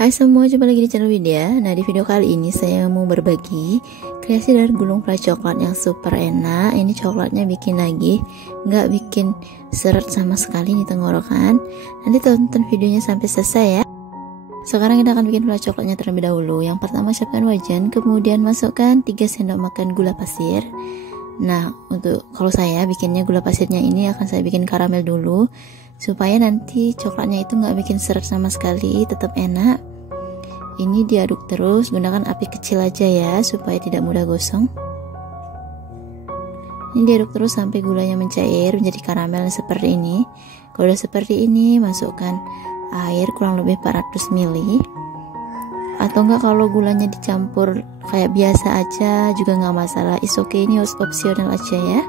Hai semua, jumpa lagi di channel Widya. Nah, di video kali ini saya mau berbagi kreasi dari gulung fly coklat yang super enak. Ini coklatnya bikin lagi, nggak bikin seret sama sekali di tenggorokan. Nanti tonton videonya sampai selesai ya. Sekarang kita akan bikin fly coklatnya terlebih dahulu. Yang pertama siapkan wajan, kemudian masukkan 3 sendok makan gula pasir. Nah, kalau saya bikinnya gula pasirnya ini akan saya bikin karamel dulu, supaya nanti coklatnya itu nggak bikin seret sama sekali, tetap enak. Ini diaduk terus, gunakan api kecil aja ya, supaya tidak mudah gosong. Ini diaduk terus sampai gulanya mencair menjadi karamel seperti ini. Kalau udah seperti ini, masukkan air kurang lebih 400 ml. Atau enggak kalau gulanya dicampur kayak biasa aja juga nggak masalah, is okay, ini opsional aja ya.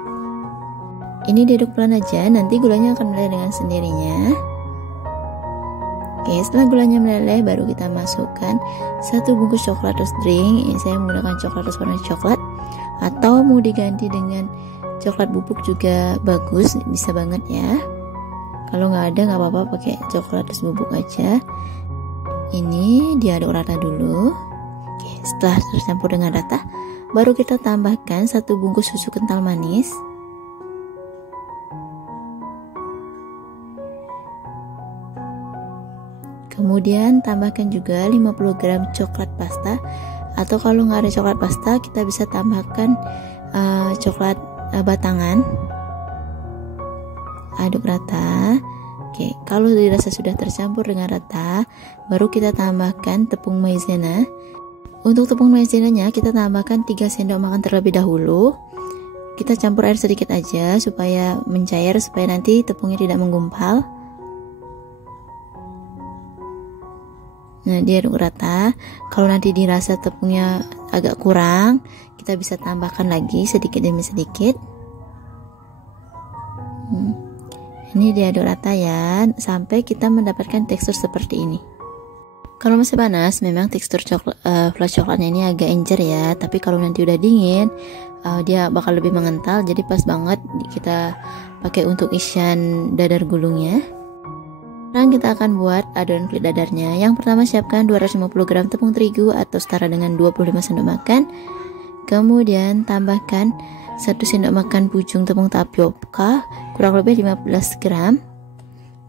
Ini diaduk pelan aja, nanti gulanya akan meleleh dengan sendirinya. Oke, setelah gulanya meleleh baru kita masukkan 1 bungkus coklat rose drink. Ini saya menggunakan coklat rose warna coklat, atau mau diganti dengan coklat bubuk juga bagus, bisa banget ya. Kalau nggak ada nggak apa-apa, pakai coklat rose bubuk aja. Ini diaduk rata dulu. Oke, setelah tercampur dengan rata, baru kita tambahkan 1 bungkus susu kental manis. Kemudian tambahkan juga 50 gram coklat pasta, atau kalau nggak ada coklat pasta kita bisa tambahkan coklat batangan. Aduk rata. Oke, kalau dirasa sudah tercampur dengan rata, baru kita tambahkan tepung maizena. Untuk tepung maizenanya kita tambahkan 3 sendok makan terlebih dahulu. Kita campur air sedikit aja supaya mencair, supaya nanti tepungnya tidak menggumpal. Nah, diaduk rata. Kalau nanti dirasa tepungnya agak kurang, kita bisa tambahkan lagi sedikit demi sedikit. Ini diaduk rata ya, sampai kita mendapatkan tekstur seperti ini. Kalau masih panas, memang tekstur fly coklatnya ini agak encer ya. Tapi kalau nanti udah dingin, dia bakal lebih mengental. Jadi pas banget kita pakai untuk isian dadar gulungnya. Sekarang kita akan buat adonan kulit dadarnya. Yang pertama siapkan 250 gram tepung terigu atau setara dengan 25 sendok makan. Kemudian tambahkan 1 sendok makan pucung tepung tapioka kurang lebih 15 gram.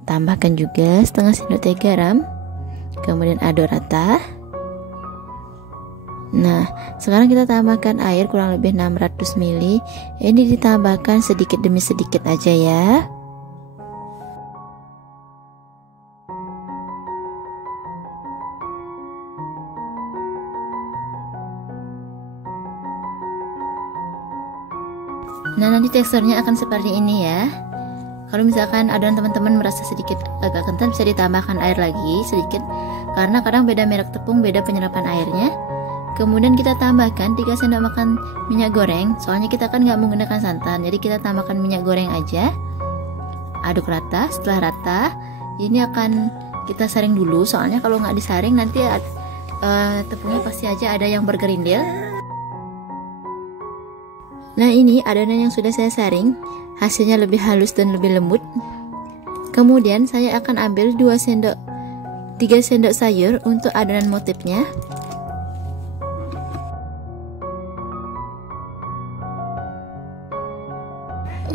Tambahkan juga setengah sendok teh garam. Kemudian aduk rata. Nah, sekarang kita tambahkan air kurang lebih 600 ml. Ini ditambahkan sedikit demi sedikit aja ya. Nah, nanti teksturnya akan seperti ini ya. Kalau misalkan adonan teman-teman merasa sedikit agak kental, bisa ditambahkan air lagi sedikit, karena kadang beda merek tepung, beda penyerapan airnya. Kemudian kita tambahkan 3 sendok makan minyak goreng. Soalnya kita kan nggak menggunakan santan, jadi kita tambahkan minyak goreng aja. Aduk rata. Setelah rata, ini akan kita saring dulu. Soalnya kalau nggak disaring nanti tepungnya pasti aja ada yang bergerindil. Nah, ini adonan yang sudah saya saring, hasilnya lebih halus dan lebih lembut. Kemudian saya akan ambil 3 sendok sayur untuk adonan motifnya.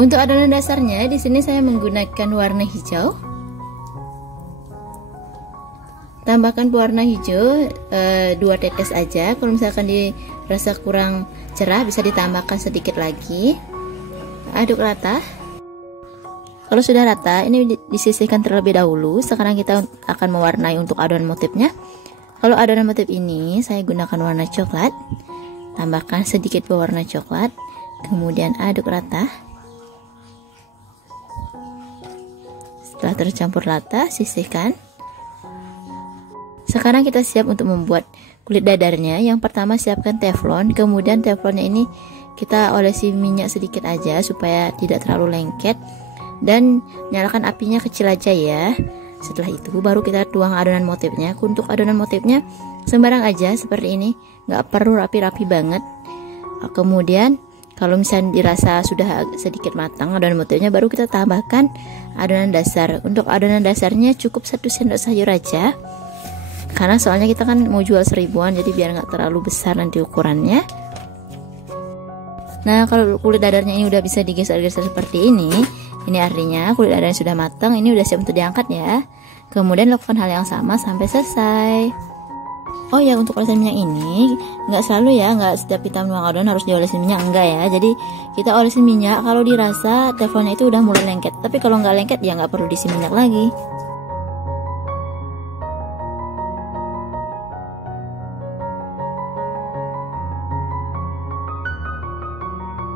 Untuk adonan dasarnya di sini saya menggunakan warna hijau. Tambahkan pewarna hijau 2 tetes aja. Kalau misalkan dirasa kurang cerah bisa ditambahkan sedikit lagi. Aduk rata. Kalau sudah rata, ini disisihkan terlebih dahulu. Sekarang kita akan mewarnai untuk adonan motifnya. Kalau adonan motif ini saya gunakan warna coklat. Tambahkan sedikit pewarna coklat. Kemudian aduk rata. Setelah tercampur rata, sisihkan. Sekarang kita siap untuk membuat kulit dadarnya. Yang pertama siapkan teflon. Kemudian teflonnya ini kita olesi minyak sedikit aja supaya tidak terlalu lengket, dan nyalakan apinya kecil aja ya. Setelah itu baru kita tuang adonan motifnya. Untuk adonan motifnya sembarang aja seperti ini, nggak perlu rapi-rapi banget. Kemudian kalau misalnya dirasa sudah sedikit matang adonan motifnya, baru kita tambahkan adonan dasar. Untuk adonan dasarnya cukup 1 sendok sayur aja. karena soalnya kita kan mau jual 1000-an, jadi biar nggak terlalu besar nanti ukurannya. Nah, kalau kulit dadarnya ini udah bisa digeser-geser seperti ini artinya kulit dadarnya sudah matang, ini udah siap untuk diangkat ya. Kemudian lakukan hal yang sama sampai selesai. Oh ya, untuk olesan minyak ini nggak selalu ya, nggak setiap kita menuang adonan harus diolesin minyak, enggak ya. Jadi kita olesin minyak kalau dirasa teflonnya itu udah mulai lengket, tapi kalau nggak lengket ya nggak perlu diisi minyak lagi.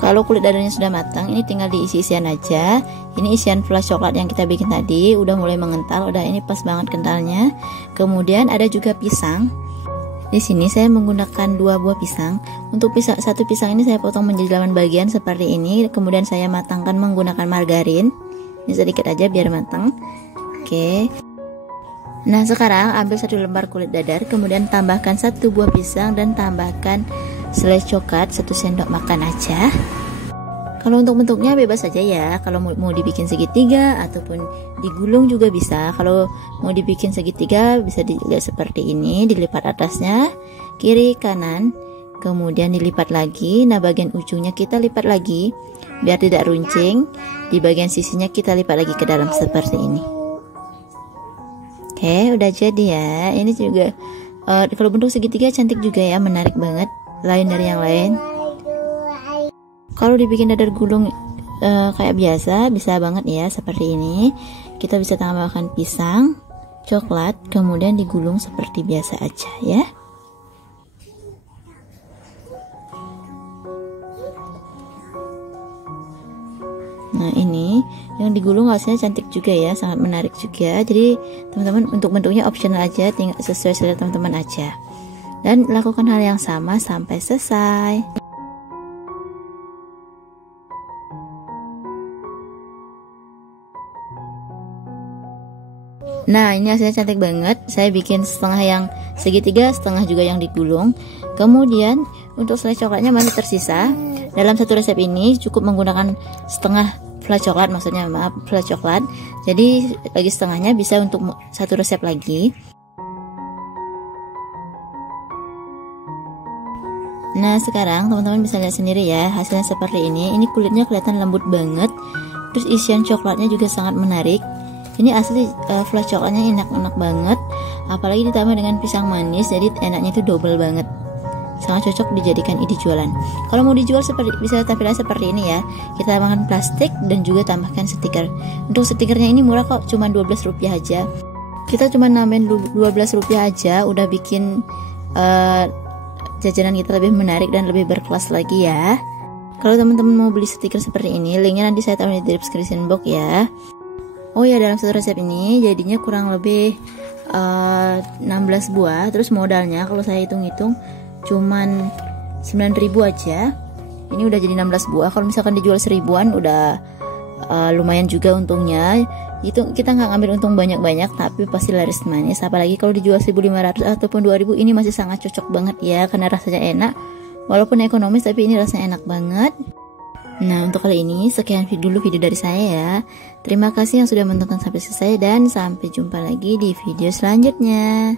Kalau kulit dadarnya sudah matang, ini tinggal diisi isian aja. Ini isian flash coklat yang kita bikin tadi, udah mulai mengental, udah ini pas banget kentalnya. Kemudian ada juga pisang. Di sini saya menggunakan 2 buah pisang. Untuk satu pisang ini saya potong menjadi 8 bagian seperti ini. Kemudian saya matangkan menggunakan margarin. Ini sedikit aja biar matang. Oke. Nah, sekarang ambil 1 lembar kulit dadar, kemudian tambahkan 1 buah pisang dan tambahkan selai coklat 1 sendok makan aja. Kalau untuk bentuknya bebas saja ya, kalau mau dibikin segitiga ataupun digulung juga bisa. Kalau mau dibikin segitiga bisa dilihat seperti ini, dilipat atasnya kiri kanan, kemudian dilipat lagi. Nah, bagian ujungnya kita lipat lagi biar tidak runcing. Di bagian sisinya kita lipat lagi ke dalam seperti ini. Oke, udah jadi ya. Ini juga kalau bentuk segitiga cantik juga ya, menarik banget, lain dari yang lain. Kalau dibikin dadar gulung kayak biasa bisa banget ya seperti ini. Kita bisa tambahkan pisang, coklat, kemudian digulung seperti biasa aja ya. Nah, ini yang digulung hasilnya cantik juga ya, sangat menarik juga. Jadi teman-teman untuk bentuknya optional aja, tinggal sesuai selera teman-teman aja. Dan lakukan hal yang sama sampai selesai. Nah, ini hasilnya cantik banget. Saya bikin setengah yang segitiga, setengah juga yang digulung. Kemudian untuk selai coklatnya masih tersisa. Dalam satu resep ini cukup menggunakan setengah flash coklat, maksudnya maaf flash coklat. Jadi lagi setengahnya bisa untuk satu resep lagi. Nah, sekarang teman-teman bisa lihat sendiri ya, hasilnya seperti ini. Ini kulitnya kelihatan lembut banget. Terus isian coklatnya juga sangat menarik. Ini asli flash coklatnya enak-enak banget, apalagi ditambah dengan pisang manis, jadi enaknya itu double banget. Sangat cocok dijadikan ide jualan. Kalau mau dijual bisa tampilan seperti ini ya. Kita tambahkan plastik dan juga tambahkan stiker. Untuk stikernya ini murah kok, cuma 12 rupiah aja. Kita cuma nambahin 12 rupiah aja udah bikin jajanan kita lebih menarik dan lebih berkelas lagi ya. Kalau teman-teman mau beli stiker seperti ini, linknya nanti saya taruh di description box ya. Oh ya, dalam satu resep ini jadinya kurang lebih 16 buah. Terus modalnya kalau saya hitung-hitung cuman 9.000 aja. Ini udah jadi 16 buah. Kalau misalkan dijual 1000-an udah lumayan juga untungnya. Itu kita nggak ngambil untung banyak-banyak, tapi pasti laris manis. Apalagi kalau dijual 1.500 ataupun 2.000, ini masih sangat cocok banget ya, karena rasanya enak. Walaupun ekonomis, tapi ini rasanya enak banget. Nah, untuk kali ini sekian dulu video dari saya ya. Terima kasih yang sudah menonton sampai selesai dan sampai jumpa lagi di video selanjutnya.